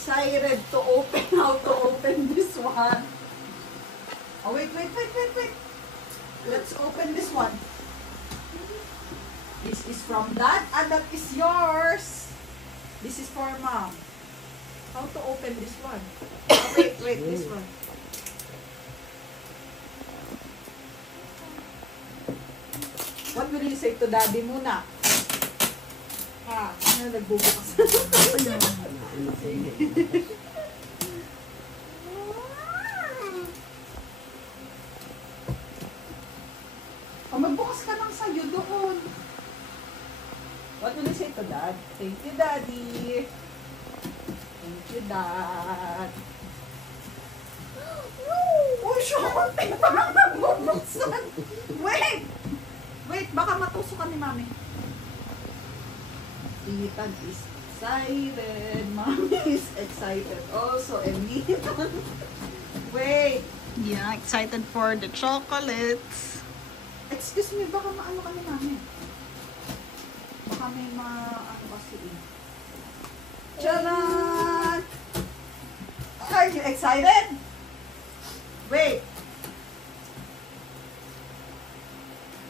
excited to open how to open this one. Oh, wait. Let's open this one. This is from Dad, and that is yours. This is for Mom. How to open this one? Oh, wait, this one. What will you say to Daddy muna? Ha, ano nagbubukas? Oh, magbukas ka lang sa'yo doon. What will you say to Dad? Thank you, Daddy. Thank you, Dad. Oh, shocking! Parang nagbubuksan. Wait, baka matusukan ni Mami. Ethan is excited. Mommy is excited also. And Ethan. Wait. Yeah, excited for the chocolates. Excuse me, baka maano ka ni Mami? Baka may ano kasi eh. Tcharan! Are you excited? Wait.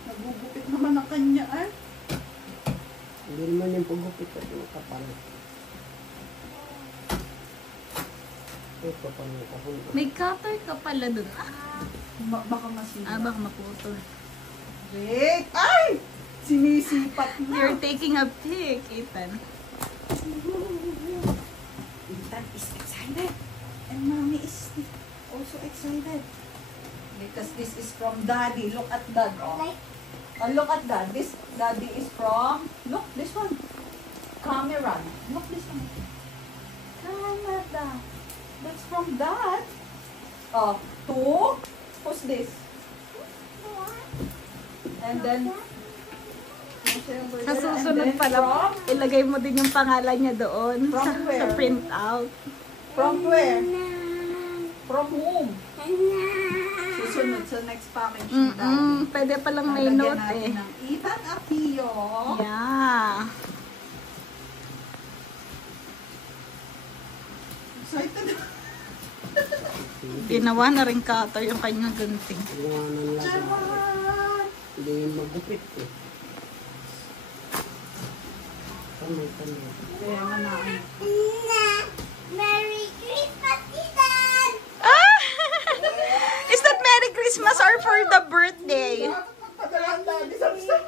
Nagugupit naman ang kanya eh. Hindi naman yung pagupit at yung kapal. Ito pa yung kapal. May cutter ka pala dun. Baka masira. Baka maputol. Wait! Ay! Sinisipat na. You're taking a pic, Ethan. Ethan is excited. And Mommy is also excited. Because this is from Daddy. Look at Dad. Oh. Look at Dad. This Daddy is from... Look, this one. Cameron. Look, this one. Canada. That's from Dad. Oh, to... Who's this? And then... Sa susunod pala, ilagay mo din yung pangalan niya doon sa printout. From where? From whom? Susunod sa next package. Pwede palang may note eh. Ng Ethan Apio. Yeah. Excited. Ginawa na rin cutter yung kanyang gunting. Iwanan lang. Charan! Hindi yung magupit eh. Kamay. Kaya nga na. Merry Christmas, Ethan! Is that Merry Christmas or for the birthday? Magpadalang Daddy sa Ethan!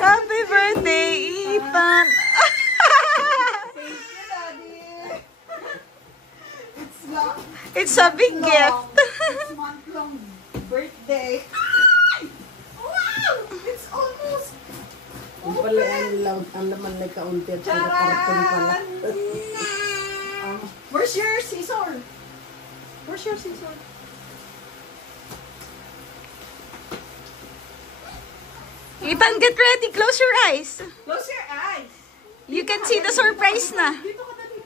Happy birthday, Ethan! Thank you, Daddy. It's long. It's a big gift. It's month-long birthday. Ay! Wow! It's almost Yung pala ang laman na kaunti at saka karton pala. Charan! Where's your scissor? Where's your scissor? Ethan, get ready. Close your eyes. Close your eyes. You can see the surprise na. Dito ka dali.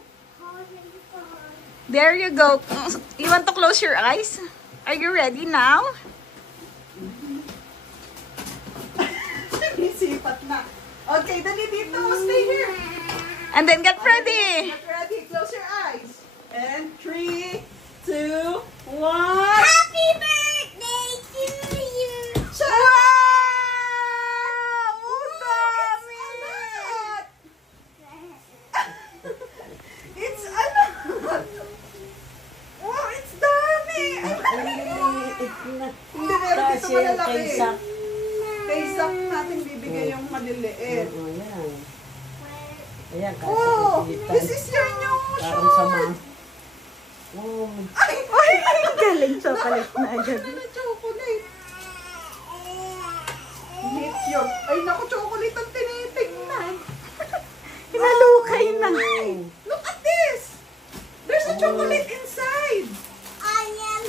There you go. You want to close your eyes? Are you ready now? Isipat na. Okay, dali dito. Stay here. And then get ready. Get ready. Close your eyes. And 3, 2, 1. Happy birthday to you! Wow! Dami! It's a lot! Wow, it's dami! Hindi, meron dito malalaki. Kay Zach natin bibigay yung maliliit. Oo, yan. Ayan, Oh, kasi this is your new parang sama. short. Oh, Ay! Galing chocolate na agad. Ano na chocolate? Meet your... Ay, naku, chocolate ang tinitignan. Hinalukay na. Look at this! There's a chocolate inside. Onion!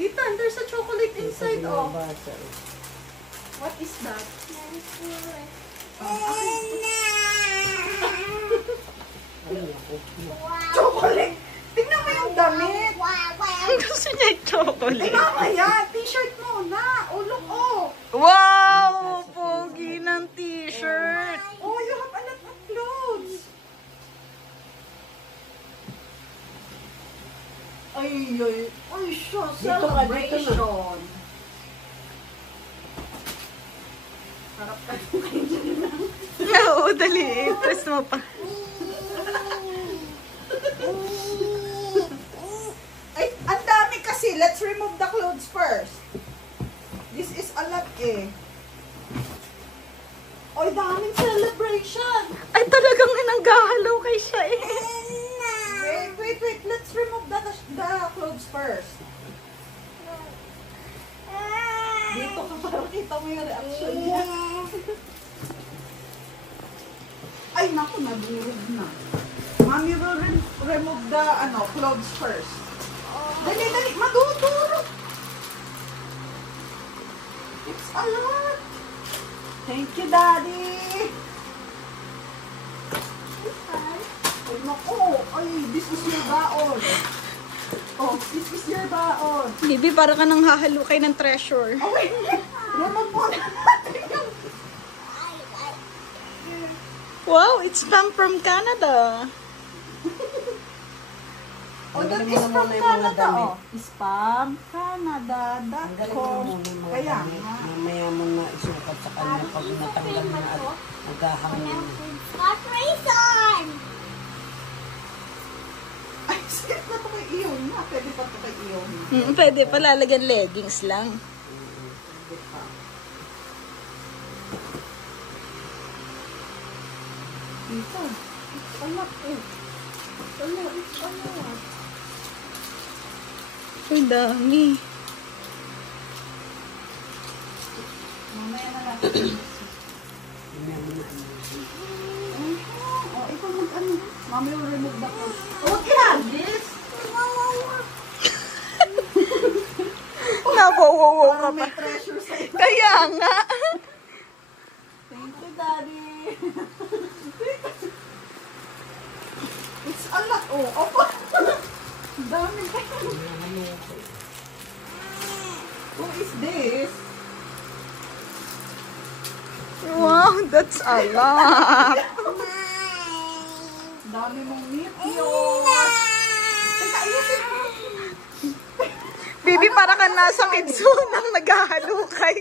Ethan, there's a chocolate inside. Oh, binabasa. what is that? Ano ako? Chocolate! Tingnan mo yung damit. Gusto niya yung chocolate. Mamaya, t-shirt mo na. Oh, look, oh. Wow! Pogi ng t-shirt. Oh, you have a lot uy. Uy, so Dito ka, dito na. celebration. Harap ka kayo dyan lang. Oo, dali. Press mo pa. Ay, ang dami kasi. Let's remove the clothes first. This is a lot eh. Oy, daming celebration. Ay, talagang nanggahalaw kay siya eh. Wait. Let's remove the clothes first. Dito ka para kita mo yung reaction niya. Ay, naku, nagurog na. Mommy will remove the clothes first. Dali, madudurog. It's a lot. Thank you, Daddy. Ay, naku. Ay, this is your baon. Oh, this is your baon. Bibi, para ka nang hahalukay ng treasure. Oh, wait. Remove muna natin yung... Wow, it's Spam from Canada. Oh, that Tanggalin is mo na from muna yung mga Canada. damit. Oh, spamcanada.com. Tanggalin mo muna yung mga Kaya damit. nga. Mamaya mo na isukat sa kanya pag natanggal mo na at naghahangin na. Got race on. Ay, skip na ito kay Iyon na. Pwede pa ito kay Iyon. Pwede pa lalagyan leggings lang. Ito. It's a lot eh. It's a lot. Uy, dami. Mamaya na lang. Mamaya mo na ano. Oh, ito mag-ano. Mami will remove the clothes. Oh, yeah, this. Nawawaw ka Parang pa. may treasure sa ito. Kaya nga. Thank you, Daddy. It's a lot. Oh, opo. Dami. Who is this? Wow, that's a lot. Dami mong meteor. Teka, ayusin mo. Bibi, para ka nasa kitsunang naghahalukay.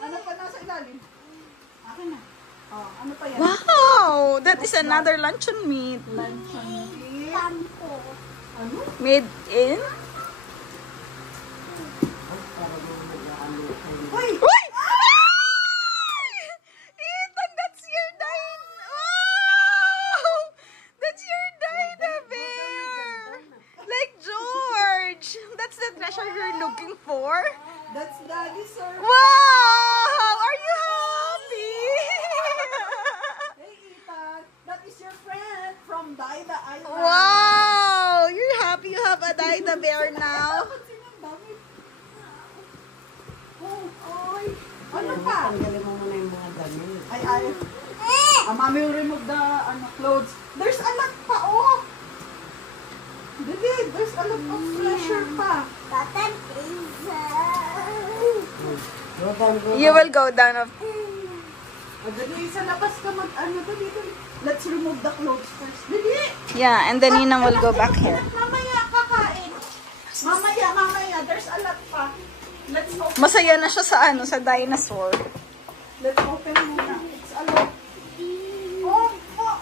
Ano pa nasa ilalim? Akin na. Oh, ano pa yan? Wow, that is another luncheon meat. Luncheon meat. Ano? Made in? Uy! Uy! Ethan, that's your dine. Wow! That's your Dinah bear. Like George. That's the treasure you're looking for. That's Daddy, sir. Wow! Are you happy? Hey, Ethan. That is your friend from Daida Island. Wow! You're happy you have a Dinah bear now? Ang dami. Oh, oy. Ano pa? Tanggalin mo muna yung mga damit. Ay. Mami will remove the clothes. There's a lot pa, oh. Dili, there's a lot of treasure pa. Button is You will go down of... Dali, sa labas ka dali. Let's remove the clothes first. Dali. Yeah, and then Ninang will go back here. Mamaya kakain. Mamaya. There's a lot pa. Let's open. Masaya na siya sa dinosaur. Let's open muna. It's a lot. Oh,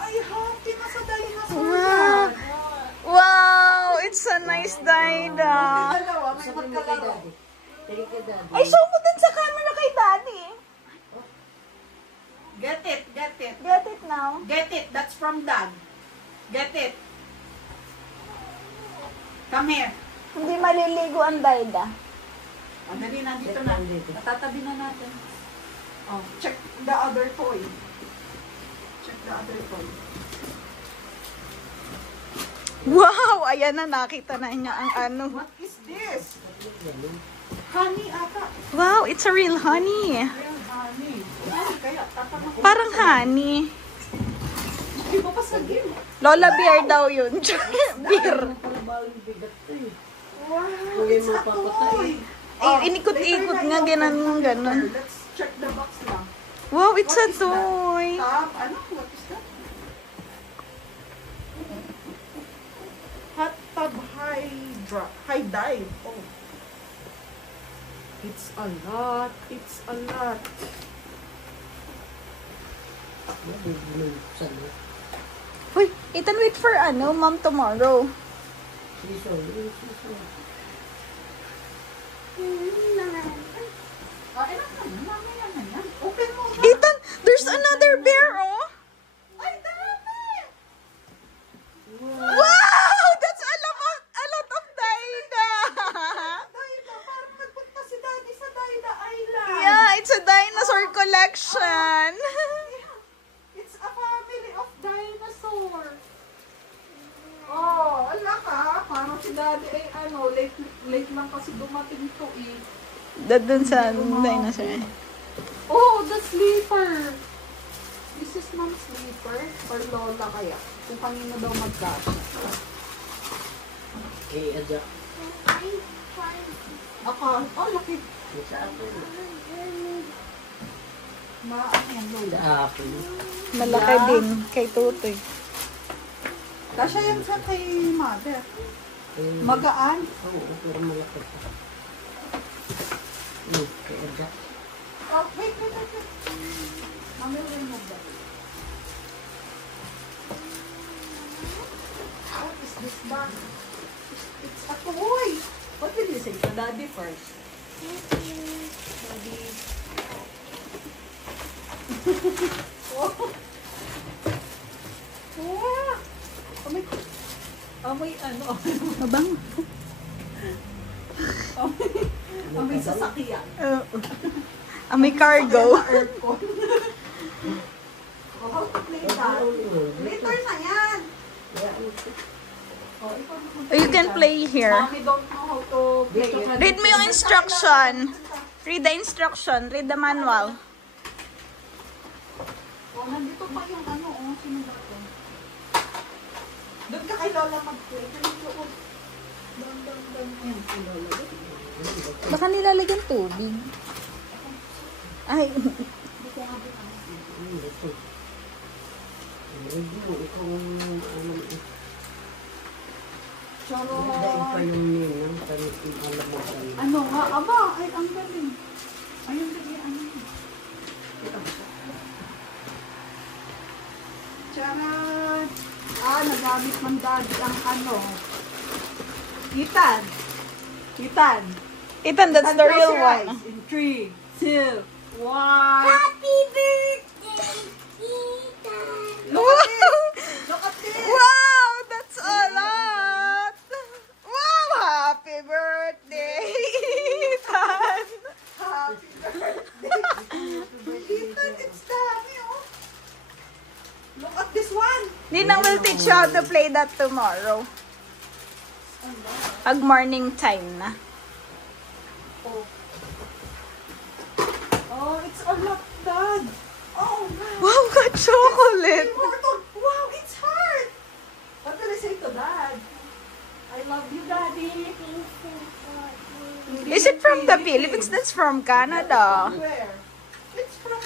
ay happy na sa dinosaur. Wow! Wow! It's a nice Dinah. Dalawa, may magkalaro. Take it, Daddy. Ay, show mo din sa camera kay Daddy. Get it. Get it now. Get it. That's from Dad. Get it. Come here. Hindi maliligo ang Dinah. Dali, nandito na. Natatabi na natin. Oh, check the other toy. Wow! Ayan na, nakita na niya ang ano. What is this? Honey ata. Wow, it's a real honey. Real honey. Kaya tatanong ko. Parang honey. Di ba pa sa game? Lola bear daw yun. Beer. Pala baling bigat to eh. Wow, Huwag it's mo a papatay. toy. Inikot-ikot nga, ganon. Let's check the box lang. Wow, it's What a is that? toy. What is that? Hot tub 5. Oh. It's a lot. It's a lot. Uy, Ethan, wait for Mom tomorrow. Open mo. Ethan, there's another bear, oh. Ay, dami! Wow! That's a lot of Daida. Daida, parang nagpunta si Daddy sa Daida Island. Yeah, it's a dinosaur collection. It's a family of dinosaurs. Oh, ala ka. Parang si Daddy ay late lang kasi dumating to eh. Doon sa dinosaur. Oh, the sleeper. This is mom's sleeper or lola kaya. Kung kanino daw magkasya. Eh, adya. Ako, oh, laki. Sa akin. Ayan, lola. Sa akin. Malaki din kay Tutoy. Kasya yan sa kay mother. Eh, Magaan. Oo, pero malaki pa. Kaya adya. Oh, wait. Mami, will remove that. What is this bag? It's a toy. What did you say? To Daddy first. Daddy. Oh. Wow. Amoy ano? Mabang. Amoy sasakyan. May cargo. Aircon. Oh, how to play that? Later na yan. Oh, You can play here. Mommy don't know how to play it. Read mo yung instruction. Read the instruction. Read the manual. Oh, nandito pa yung sino ba ito? Doon ka kay Lola mag-play. Doon. Ayan, kay Lola. Baka nilalagyan tubig. Ay. Dahil pa yung ninang, alam mo sa'yo. Ano nga? Aba, ay, ang galing. Ayun, Charan! Nagamit ng daddy ang Ethan! Ethan, that's the real one. In 3, 2, 1. Happy birthday, Ethan. Look at this! Wow, that's a lot. Wow, happy birthday, Ethan. Happy birthday! Ethan, it's dami, oh! Look at this one! Ninang will teach you how to play that tomorrow. Pag morning time na. Oh, it's a lot, Dad! Oh, man! Wow, got chocolate. Wow, it's hard! What will I say to Dad? I love you, Daddy! Is it from the Philippines? That's from Canada. Where? It's from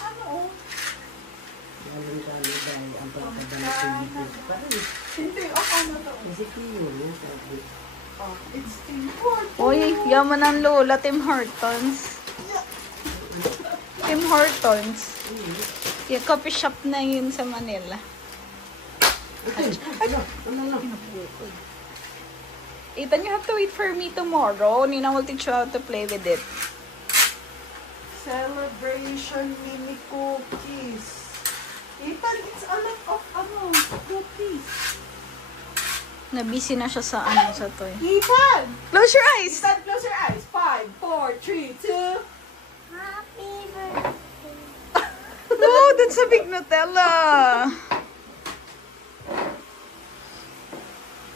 Alam ka na dahil ang pagkadala ng Pilipinas pa rin. Hindi, to. Kasi kiyo niya, sabi. Oh, it's import. Uy, yaman ng Lola, Tim Hortons. Tim Hortons. Yung coffee shop na yun sa Manila. Ethan, you have to wait for me tomorrow. Nina will teach you how to play with it. Celebration mini cookies. Ethan, it's a lot of cookies. Nabisi na siya sa sa toy. Ethan! Close your eyes! Ethan, close your eyes. 5, 4, 3, 2. Happy birthday. Oh, that's a big Nutella.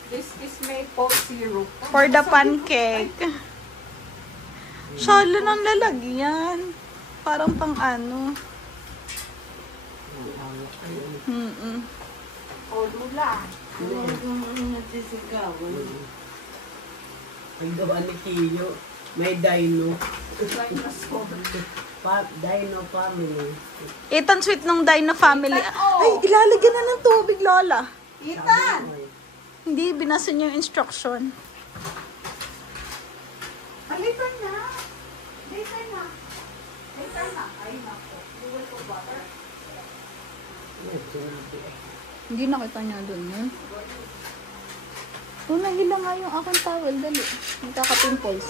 This is maple syrup. For the pancake. Salo ng lalagyan. Parang pang Oh, Lula. Ang gawa ni Kiyo, may dino. Dinosaur. Dino family. Ethan, sweet nung Dino family. Ethan, oh. Ay, ilalagyan na ng tubig, Lola. Ethan! Hindi, binasa niyo yung instruction. Later na. Later na. Later na. Ay, nako. You will put water? Hindi nakita niya doon yun. Oh, nahila nga yung aking towel. Dali. Nagkaka-pimples.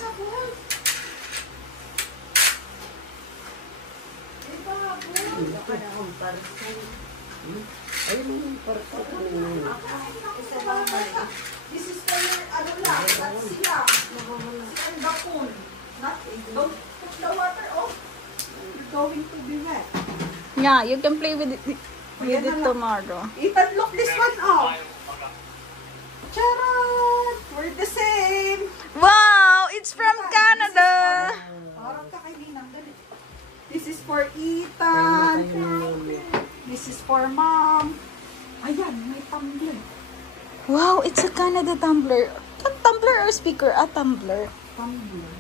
This is for your, ano lang, not sila. And the phone. Nothing. Don't put the water off. You're going to be wet. Yeah, you can play with it tomorrow. Ethan, look this one up. Charot! We're the same. Wow! It's from Canada! Parang kakalinang dali. This is for Ethan. This is for mom. Ayan, may tumbler. Wow, it's a Canada tumbler. Tumbler or speaker? A tumbler. Tumbler.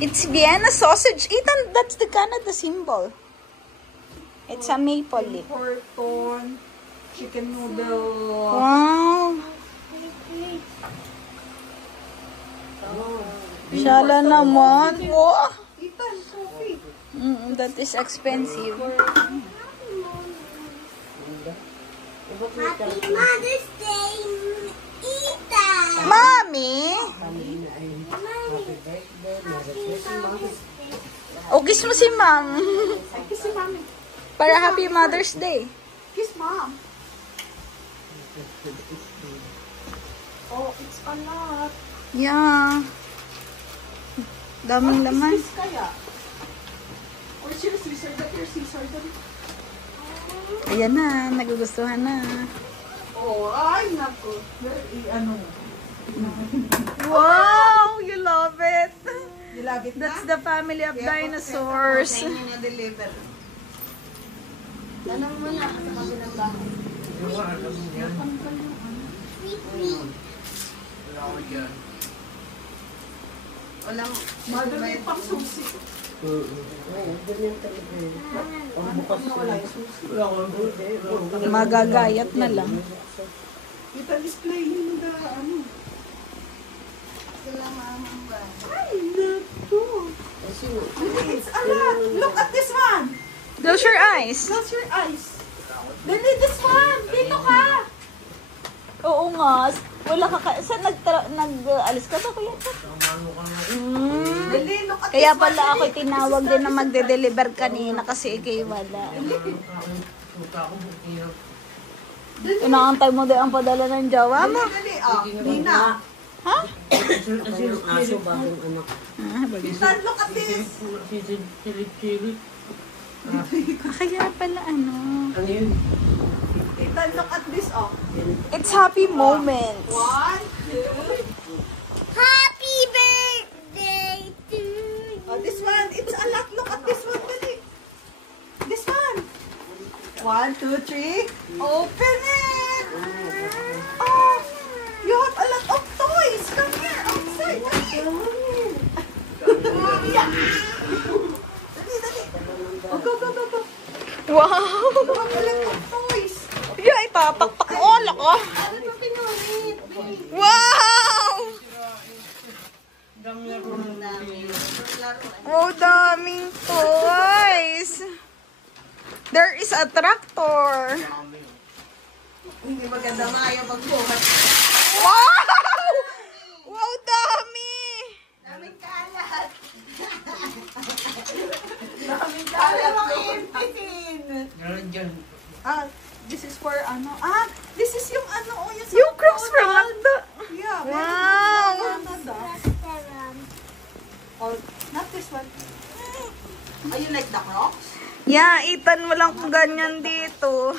It's Vienna sausage. Ethan, that's the Canada symbol. It's a maple leaf. Porton. Chicken noodle. Wow. Shala naman. Wow. Ethan, coffee. That is expensive. Happy Mother's Day, Ethan. Mommy! Happy Mother's Day. O, kiss mo si Mom. Ay, kiss si mami. Para Happy Mother's Day. Kiss mom. Oh, it's a lot. Yeah. Daming What laman. is this kaya? Where's your scissor? Get your scissor. Dali. Ayan na, nagugustuhan na. Oh, ay, naku. Ano? Wow! You love it. You love it That's na? the family of dinosaurs. Sa inyo na-deliver. Tanong mo na sa kabilang bahay. Walang, madami pang susi. Magagayat na lang. Kita display yun na ano. Ay, naku. It's a lot. Look at this one. Close your eyes. Close your eyes. Dali, this one. Dito ka. Oo nga. Wala ka saan nag-alis ka ba kuya? Dali, look at Kaya this pala one. ako tinawag din na magde-deliver kanina kasi ikay wala. Inaantay mo din ang padala ng jawa mo. Dali, oh. Nina. Ha? Aso bagong anak. Ethan, look at this. Kaya pala ano. Ano yun? Ethan, look at this, oh. It's happy moments. 1, 2. Happy birthday to you. Oh, this one. It's a lot. Look at this one, dali. This one. 1, 2, 3. Open it. Oh, you have a lot of toys. Come here, outside. Dali. Yeah. Dali, dali. Oh, go, go, go, go. Wow! You have a lot of toys. Yeah, ipapakpak ko. Lako. Wow! Wow, daming toys. There is a tractor. Hindi maganda maayaw pagbuhat. Wow! Wow, dami! Daming kalat. Daming kalat. Ah, this is for ano? Ah, this is yung ano, oh, yung sa Yung Crocs from Magda. Yeah. Wow! Canada. Oh, not this one. Oh, you like the Crocs? Yeah, Ethan, walang ganyan dito.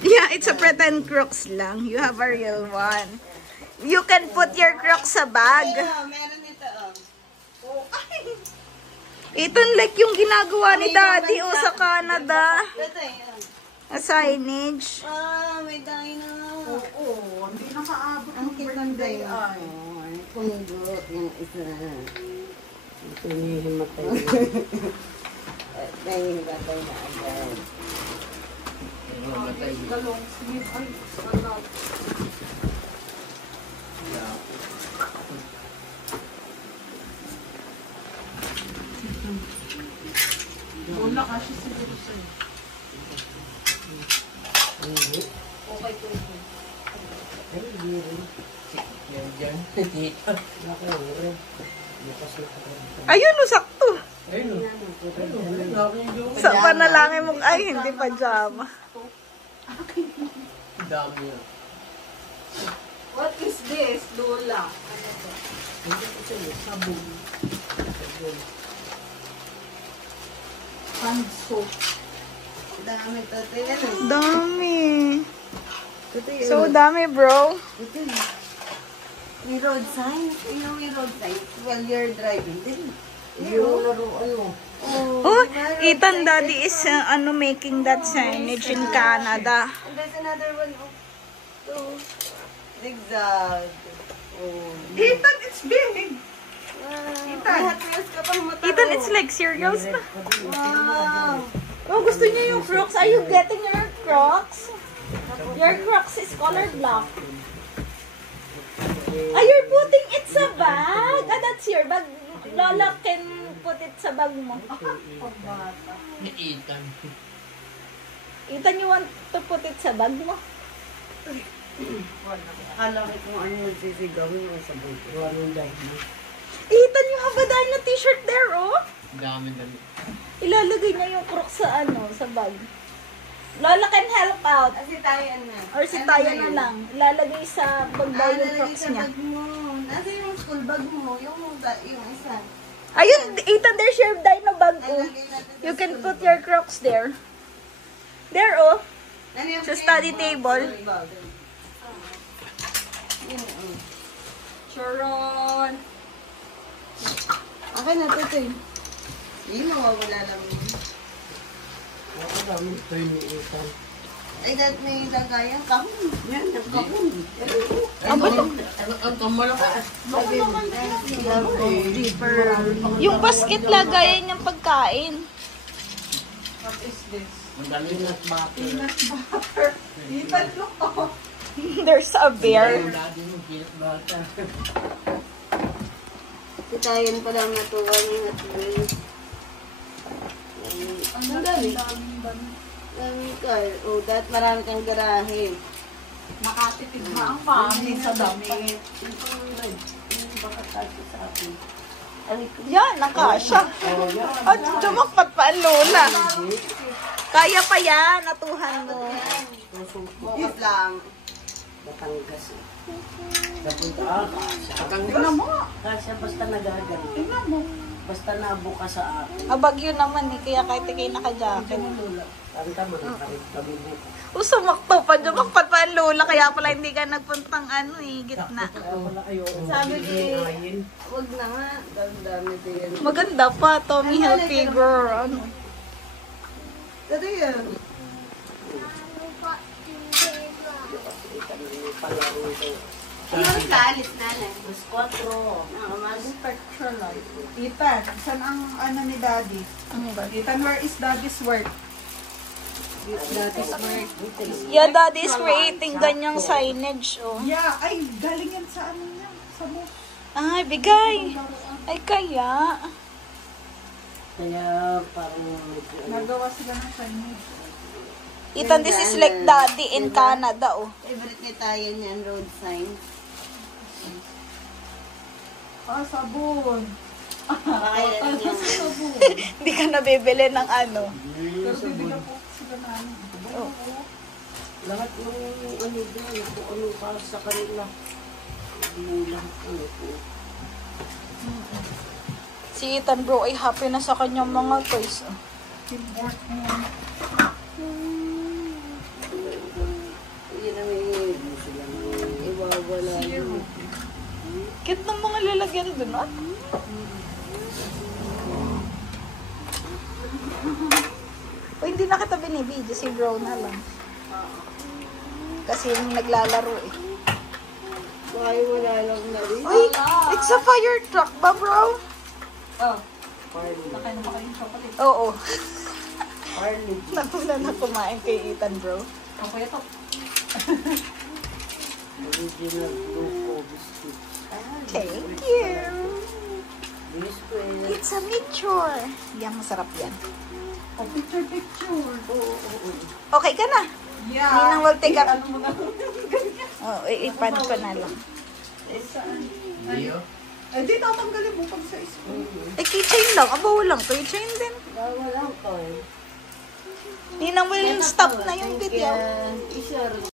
Yeah, it's a pretend Crocs lang. You have a real one. You can put your Crocs sa bag. Meron ito, oh. Oh, ay. Ethan, like yung ginagawa ni Daddy o sa Canada. Ito eh. A signage. May dino. Oo, hindi nakaabot ng birthday ay. Pundot yung isa. Ito nihimatay. Nahihimatay na agad. Galong sleep. Ay, sarap. Wala kasi siguro sa'yo. Okay po ito. Ay, hindi rin. Yan dyan. Dito. Laki ang rin. Bukas na pa. Ayun, oh, sakto. Ayun. Sa panalangin mo, ay, hindi pajama. Dami yan. What is this, Lola? Ano to? Hindi ko sa'yo. Sabon. Sabon. Hand soap. Dami to. Tingnan mo. Dami. Ito yun. So dami, bro. Ito yun. May road sign. May road sign. While you're driving. Yung laruan mo. Oh, Ethan, Daddy is making that signage in Canada. And there's another one. Oh, zigzag. Oh. Ethan, it's big. Ethan. Ethan, it's like cereals na. Wow. Oh, gusto niya yung Crocs. Are you getting your Crocs? Your Crocs is color black. Ah, you're putting it sa bag? Ah, that's your bag. Lola can put it sa bag mo. Ethan. Ethan, you want to put it sa bag mo? Akala ko kung ano yung sisigawin mo sa buto. Anong dahil mo? Ethan, you have a Dyna t-shirt there, oh. Dami. Ilalagay niya yung Crocs sa sa bag. Lola can help out. Kasi tayo na. Or si Tayo na lang. Ilalagay sa bag daw yung Crocs niya. Nasa yung school bag mo, yung isa. Ayun, Ethan, there's your Dyna bag, oh. You can put your Crocs there. There, oh. Sa study table. Charon. Okay na, tutoy. Hindi mawawala lang yun. Ako dami ito yung iitan. Ay, dahil may lagayan kahon. Yan, ang kahon. Ang kamalakas. Yung basket lagayan niyang pagkain. What is this? Magaling na butter. Peanut butter. Ethan, look. Oh. There's a bear. Lagi mo peanut butter. Sitayan pa lang natuwa ni Hot Wheels. Ang daming dami. Daming car. Oh, dahil marami kang garahe. Makatipid na ang mami sa damit. Baka kasi sa akin. Yan, nakasya. At dumakpat pa ang lola. Kaya pa yan, natuhan mo. Bukas lang. Batangas. Napunta sa Tingnan mo. Kasi basta nagagal. Tingnan mo. Basta nabuka sa akin. Bagyo naman eh, kaya kahit ikay naka-jacket. Ang tama ng kami buka. Sumakto pa, dumakpat pa ang lola, kaya pala hindi ka nagpuntang gitna. Wala kayo. Sabi ko, wag na nga. Dami ito yan. Maganda pa, Tommy Hilfiger. Ano? Ito yan. Ano ka? Alis na lang. Mas 4. Mas Spectralite. Ethan, saan ang ano ni Daddy? Ethan, where is Daddy's work? Daddy's work. Yeah, Daddy is creating ganyang signage, oh. Yeah, ay, galing yan sa ano niya. Sa mo. Ay, bigay. Ay, kaya. Kaya parang medyo Nagawa sila ng signage. Ethan, this is like Daddy in Canada, oh. favorite ni tayo niyan, road sign. Ah, sabon. Kaya niya. Sabon. Hindi ka nabibili ng ano. Pero bibigyan po sila namin. Oh. lahat ng ano doon, kung ano para sa kanila. Bilang ano po. Si Ethan, bro, ay happy na sa kanyang mga toys, oh. Teamwork mo. Yun ang iwawala. Cute ng mga lalagyan dun, ah. O, hindi na kita binibidyo, si bro na lang. Kasi yung naglalaro, eh. Ay, wala lang na rin. Uy, it's a fire truck ba, bro? Oh. Nakay na ba kayong chocolate? Oo. Parley. Nauna na kumain kay Ethan, bro. Ako ito. Original Coco biscuit. Thank you. Biscuit. It's a mixture. Yan, masarap yan. Oh, picture. Okay ka na. Yeah. Ninang will take up. Ano mo na? Oh, ipan ko na lang. Eh, saan? Iyo? Eh, di tatanggalin mo pag sa school. Eh, keychain lang. Aba, walang keychain din. Bawal lang to eh. Ninang will stop na yung video. Isa